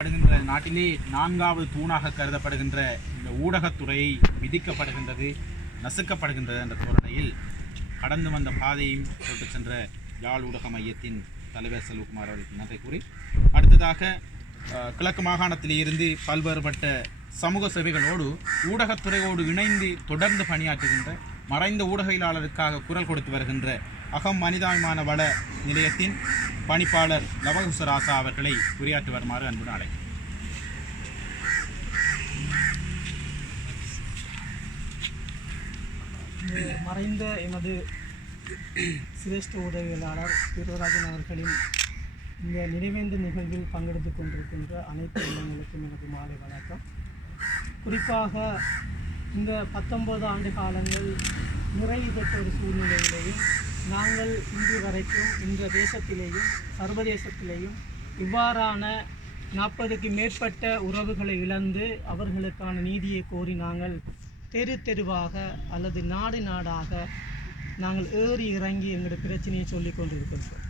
படுகின்ற நாட்டிலே நான்காவது தூணாக கருதப்படுகின்ற இந்த ஊடகத்துறையை விதிக்கப்படுகின்றது நசுக்கப்படுகின்றது என்ற தோரணையில் கடந்து வந்த பாதையும் கொண்டு சென்ற யாழ் ஊடக மையத்தின் தலைவர் செல்வகுமார் அவர்களுக்கு நன்றி கூறி அடுத்ததாக கிழக்கு மாகாணத்திலே இருந்து பல்வேறுபட்ட சமூக சேவைகளோடு ஊடகத்துறையோடு இணைந்து தொடர்ந்து பணியாற்றுகின்ற மறைந்த ஊடகவியலாளருக்காக குரல் கொடுத்து வருகின்ற அகம் மனிதாபிமான வள நிலையத்தின் பணிப்பாளர் லவகுசராசா அவர்களை உரையாற்றி வருமாறு அன்புடன் அழைக்கிறேன். மறைந்த எமது சிரேஷ்ட உதவியாளர் சிவராஜன் அவர்களின் இந்த நினைவேந்த நிகழ்வில் பங்கெடுத்துக் கொண்டிருக்கின்ற அனைத்து இளைஞர்களுக்கும் எனது மாலை வணக்கம். குறிப்பாக இந்த பத்தொன்பது ஆண்டு காலங்கள் நிறைவு பெற்ற ஒரு சூழ்நிலையிலேயும் நாங்கள் இன்று வரைக்கும் இந்த தேசத்திலேயும் சர்வதேசத்திலேயும் இவ்வாறான நாற்பதுக்கு மேற்பட்ட உறவுகளை இழந்து அவர்களுக்கான நீதியை கோரி நாங்கள் தெரு தெருவாக அல்லது நாடு நாடாக நாங்கள் ஏறி இறங்கி எங்களுடைய பிரச்சனையை சொல்லி கொண்டிருக்கின்றோம்.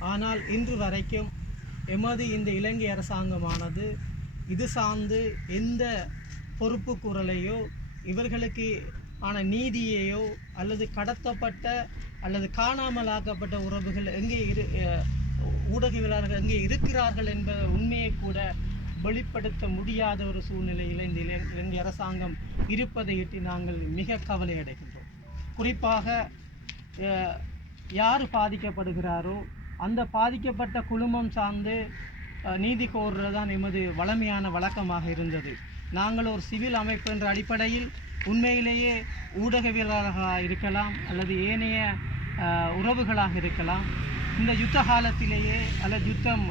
ஆனால் இன்று வரைக்கும் எமது இந்த இலங்கை அரசாங்கமானது இது சார்ந்து எந்த பொறுப்பு குரலையோ இவர்களுக்கு ஆன நீதியையோ அல்லது கடத்தப்பட்ட அல்லது காணாமல் ஆக்கப்பட்ட உறவுகள் எங்கே இரு ஊடகவியலாளர்கள் எங்கே இருக்கிறார்கள் என்ற உண்மையை கூட வெளிப்படுத்த முடியாத ஒரு சூழ்நிலையில் இந்த இலங்கை அரசாங்கம் இருப்பதை எட்டி நாங்கள் மிக கவலை அடைகின்றோம். குறிப்பாக யார் பாதிக்கப்படுகிறாரோ அந்த பாதிக்கப்பட்ட குழுமம் சார்ந்து நீதி கோருறது தான் எமது வளமையான வழக்கமாக இருந்தது. நாங்கள் ஒரு சிவில் அமைப்பு என்ற அடிப்படையில் உண்மையிலேயே ஊடகவியலாளர்களாக இருக்கலாம் அல்லது ஏனைய உறவுகளாக இருக்கலாம். இந்த யுத்த காலத்திலேயே அல்லது யுத்தம்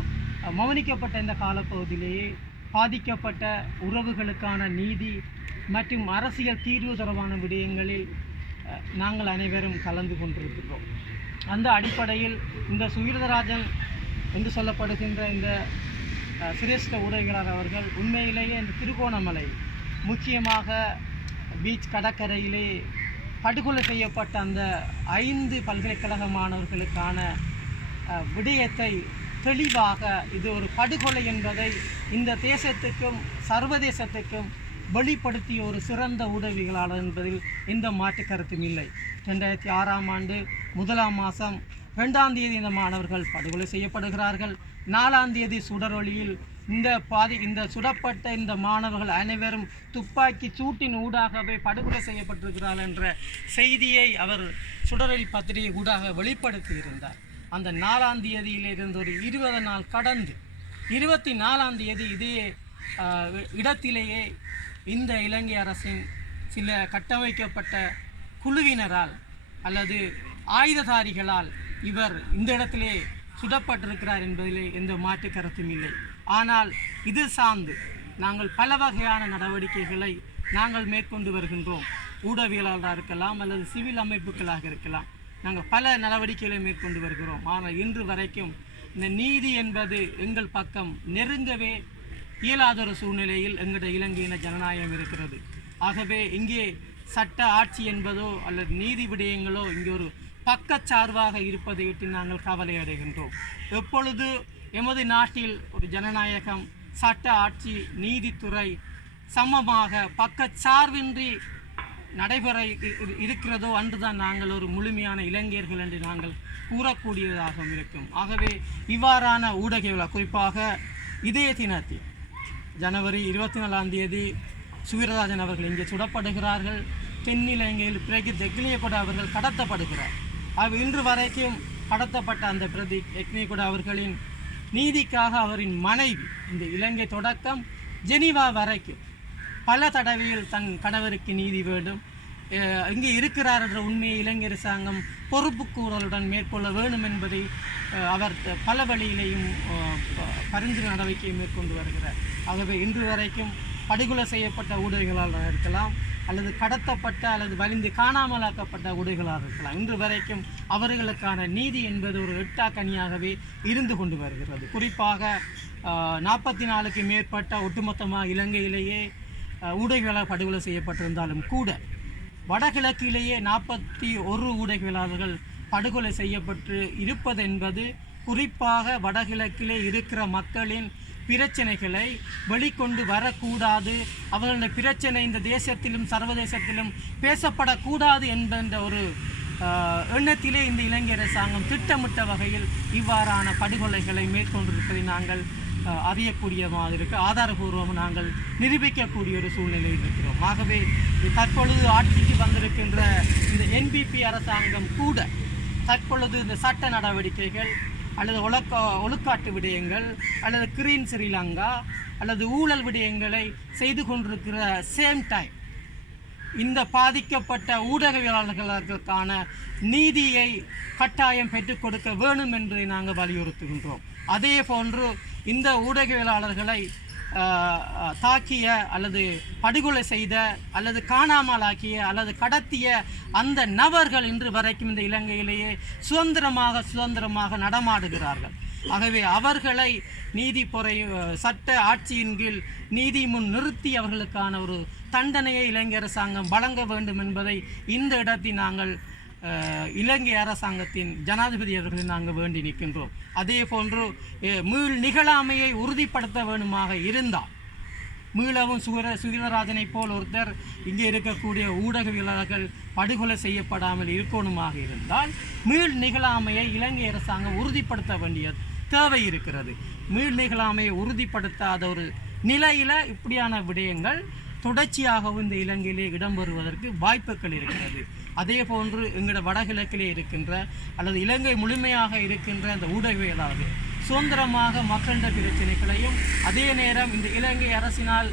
மௌனிக்கப்பட்ட இந்த காலப்பகுதியிலேயே பாதிக்கப்பட்ட உறவுகளுக்கான நீதி மற்றும் அரசியல் தீர்வு தொடர்பான விடயங்களில் நாங்கள் அனைவரும் கலந்து கொண்டிருக்கிறோம். அந்த அடிப்படையில் இந்த சுகீர்தராஜன் என்று சொல்லப்படுகின்ற இந்த சிரேஷ்ட ஊடகர் அவர்கள் உண்மையிலேயே இந்த திருகோணமலை முக்கியமாக பீச் கடற்கரையிலே படுகொலை செய்யப்பட்ட அந்த ஐந்து பல்கலைக்கழக மாணவர்களுக்கான விடயத்தை தெளிவாக இது ஒரு படுகொலை என்பதை இந்த தேசத்துக்கும் சர்வதேசத்துக்கும் வெளிப்படுத்திய ஒரு சிறந்த ஊடகவியலாளர் என்பதில் எந்த மாற்று கருத்தும் இல்லை. ரெண்டாயிரத்தி ஆறாம் ஆண்டு முதலாம் மாதம் ரெண்டாம் தேதி இந்த மாணவர்கள் படுகொலை செய்யப்படுகிறார்கள். நாலாம் தேதி சுடரொளியில் இந்த பாதி இந்த சுடப்பட்ட இந்த மாணவர்கள் அனைவரும் துப்பாக்கி சூட்டின் ஊடாகவே படுகொலை செய்யப்பட்டிருக்கிறார்கள் என்ற செய்தியை அவர் சுடரில் பத்திரிகை ஊடாக வெளிப்படுத்தி இருந்தார். அந்த நாலாம் தேதியிலிருந்து ஒரு இருபது நாள் கடந்து இருபத்தி நாலாம் தேதி இதே இடத்திலேயே இந்த இலங்கை அரசின் சில கட்டமைக்கப்பட்ட குழுவினரால் அல்லது ஆயுததாரிகளால் இவர் இந்த இடத்திலே சுடப்பட்டிருக்கிறார் என்பதிலே எந்த மாற்று கருத்தும் இல்லை. ஆனால் இது சார்ந்து நாங்கள் பல வகையான நடவடிக்கைகளை நாங்கள் மேற்கொண்டு வருகின்றோம். ஊடகவியலாளராக இருக்கலாம் அல்லது சிவில் அமைப்புகளாக இருக்கலாம். நாங்கள் பல நடவடிக்கைகளை மேற்கொண்டு வருகிறோம். ஆனால் இன்று வரைக்கும் இந்த நீதி என்பது எங்கள் பக்கம் நெருங்கவே இயலாத ஒரு சூழ்நிலையில் எங்களுடைய இலங்கையின ஜனநாயகம் இருக்கிறது. ஆகவே இங்கே சட்ட ஆட்சி என்பதோ அல்லது நீதி விடயங்களோ இங்கே ஒரு பக்கச்சார்பாக இருப்பதையிட்டு நாங்கள் கவலை அடைகின்றோம் எப்பொழுது எமது நாட்டில் ஒரு ஜனநாயகம் சட்ட ஆட்சி நீதித்துறை சமமாக பக்கச்சார்பின்றி நடைபெற இருக்கிறதோ அன்றுதான் நாங்கள் ஒரு முழுமையான இளைஞர்கள் என்று நாங்கள் கூறக்கூடியதாகவும் இருக்கும். ஆகவே இவ்வாறான ஊடகவியலாளர் குறிப்பாக இதய தினத்தில் ஜனவரி இருபத்தி நாலாம் தேதி சுவீரராஜன் அவர்கள் இங்கே சுடப்படுகிறார்கள். தென்னிலங்கையில் பிறகு தெக்னியகுட அவர்கள் கடத்தப்படுகிறார். அவர் இன்று வரைக்கும் கடத்தப்பட்ட அந்த பிரதி எக்னியகொட அவர்களின் நீதிக்காக அவரின் மனைவி இந்த இலங்கை தொடக்கம் ஜெனீவா வரைக்கும் பல தடவையில் தன் கணவருக்கு நீதி வேண்டும். இங்கே இருக்கிறார் என்ற உண்மையை இலங்கை அரசாங்கம் பொறுப்புக்கூறலுடன் மேற்கொள்ள வேண்டும் என்பதை அவர் பல வழியிலேயும் பரிந்துரை நடவடிக்கையை மேற்கொண்டு வருகிறார். ஆகவே இன்று வரைக்கும் படுகொலை செய்யப்பட்ட ஊடகங்களாக இருக்கலாம் அல்லது கடத்தப்பட்ட அல்லது வலிந்து காணாமலாக்கப்பட்ட உடைகளாக இருக்கலாம். இன்று வரைக்கும் அவர்களுக்கான நீதி என்பது ஒரு எட்டாக்கனியாகவே இருந்து கொண்டு வருகிறது. குறிப்பாக நாற்பத்தி நாலுக்கு மேற்பட்ட ஒட்டுமொத்தமாக இலங்கையிலேயே அஹ், ஊடகங்களால் படுகொலை செய்யப்பட்டிருந்தாலும் கூட வடகிழக்கிலேயே நாற்பத்தி ஒரு ஊடகவியலாளர்கள் படுகொலை செய்யப்பட்டு இருப்பது என்பது குறிப்பாக வடகிழக்கிலே இருக்கிற மக்களின் பிரச்சனைகளை வெளிக்கொண்டு வரக்கூடாது. அவர்களுடைய பிரச்சனை இந்த தேசத்திலும் சர்வதேசத்திலும் பேசப்படக்கூடாது என்கின்ற ஒரு எண்ணத்திலே இந்த இலங்கை அரசாங்கம் திட்டமிட்ட வகையில் இவ்வாறான படுகொலைகளை மேற்கொண்டிருப்பதை நாங்கள் அறியக்கூடியமாக அறியக்கூடிய மாதிரி ஆதாரபூர்வம் நாங்கள் நிரூபிக்கக்கூடிய ஒரு சூழ்நிலையில் இருக்கிறோம். ஆகவே தற்பொழுது ஆட்சிக்கு வந்திருக்கின்ற இந்த என்பிபி அரசாங்கம் கூட தற்பொழுது இந்த சட்ட நடவடிக்கைகள் அல்லது ஒழுக்க ஒழுக்காட்டு விடயங்கள் அல்லது கிரீன் ஸ்ரீலங்கா அல்லது ஊழல் விடயங்களை செய்து கொண்டிருக்கிற சேம் டைம் இந்த பாதிக்கப்பட்ட ஊடகவியலாளர்களுக்கான நீதியை கட்டாயம் பெற்றுக் கொடுக்க வேணும் என்பதை நாங்கள் வலியுறுத்துகின்றோம். அதே போன்று இந்த ஊடகவியலாளர்களை தாக்கிய அல்லது படுகொலை செய்த அல்லது காணாமலாக்கிய அல்லது கடத்திய அந்த நபர்கள் இன்று வரைக்கும் இந்த இலங்கையிலேயே சுதந்திரமாக சுதந்திரமாக நடமாடுகிறார்கள். ஆகவே அவர்களை நீதிப்புறை சட்ட ஆட்சியின் கீழ் நீதி முன் நிறுத்தி அவர்களுக்கான ஒரு தண்டனையை இலங்கை அரசாங்கம் வழங்க வேண்டும் என்பதை இந்த இடத்தில் நாங்கள் இலங்கை அரசாங்கத்தின் ஜனாதிபதி அவர்களை நாங்கள் வேண்டி நிற்கின்றோம். அதே போன்று மீள் நிகழாமையை உறுதிப்படுத்த வேணுமாக இருந்தால் மீளவும் சுகர சுகிலராஜனைப் போல் ஒருத்தர் இங்கே இருக்கக்கூடிய ஊடகவியலாளர்கள் படுகொலை செய்யப்படாமல் இருக்கணுமாக இருந்தால் மீள் நிகழாமையை இலங்கை அரசாங்கம் உறுதிப்படுத்த வேண்டிய தேவை இருக்கிறது. மீள் நிகழாமையை உறுதிப்படுத்தாத ஒரு நிலையில் இப்படியான விடயங்கள் தொடர்ச்சியாகவும் இந்த இலங்கையிலே இடம்பெறுவதற்கு வாய்ப்புகள் இருக்கிறது. அதே போன்று எங்களோட வடகிழக்கிலே இருக்கின்ற அல்லது இலங்கை முழுமையாக இருக்கின்ற அந்த ஊடகவியலாளர்கள் சுதந்திரமாக மக்களிட பிரச்சனைகளையும் அதே நேரம் இந்த இலங்கை அரசினால்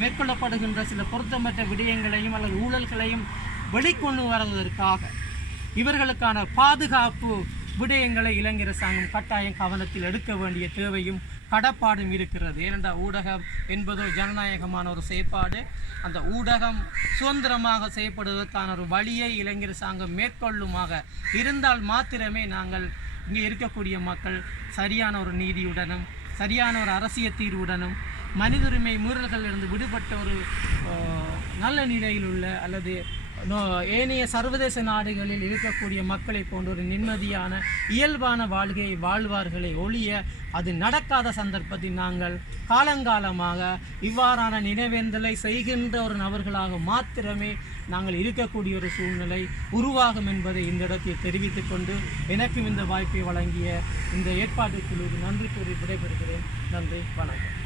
மேற்கொள்ளப்படுகின்ற சில பொருத்தமற்ற விடயங்களையும் அல்லது ஊழல்களையும் வெளிக்கொண்டு வருவதற்காக இவர்களுக்கான பாதுகாப்பு விடயங்களை இலங்கை அரசாங்கம் கட்டாயம் கவனத்தில் எடுக்க வேண்டிய தேவையும் கடப்பாடும் இருக்கிறது. ஏனென்றால் ஊடகம் என்பது ஜனநாயகமான ஒரு செயற்பாடு. அந்த ஊடகம் சுதந்திரமாக செயற்படுவதற்கான ஒரு வழியை இளைஞர் சாங்கம் மேற்கொள்ளுமாக இருந்தால் மாத்திரமே நாங்கள் இங்கே இருக்கக்கூடிய மக்கள் சரியான ஒரு நீதியுடனும் சரியான ஒரு அரசியல் தீர்வுடனும் மனித உரிமை மீறல்களிலிருந்து விடுபட்ட ஒரு நல்ல நிலையில் உள்ள அல்லது ஏனைய சர்வதேச நாடுகளில் இருக்கக்கூடிய மக்களை போன்ற ஒரு நிம்மதியான இயல்பான வாழ்க்கையை வாழ்வார்களை ஒழிய அது நடக்காத சந்தர்ப்பத்தில் நாங்கள் காலங்காலமாக இவ்வாறான நினைவேந்தலை செய்கின்ற ஒரு நபர்களாக மாத்திரமே நாங்கள் இருக்கக்கூடிய ஒரு சூழ்நிலை உருவாகும் என்பதை இந்த இடத்தில் தெரிவித்துக் கொண்டு எனக்கும் இந்த வாய்ப்பை வழங்கிய இந்த ஏற்பாட்டு குழுவுக்கு நன்றி கூறி விடைபெறுகிறேன். நன்றி வணக்கம்.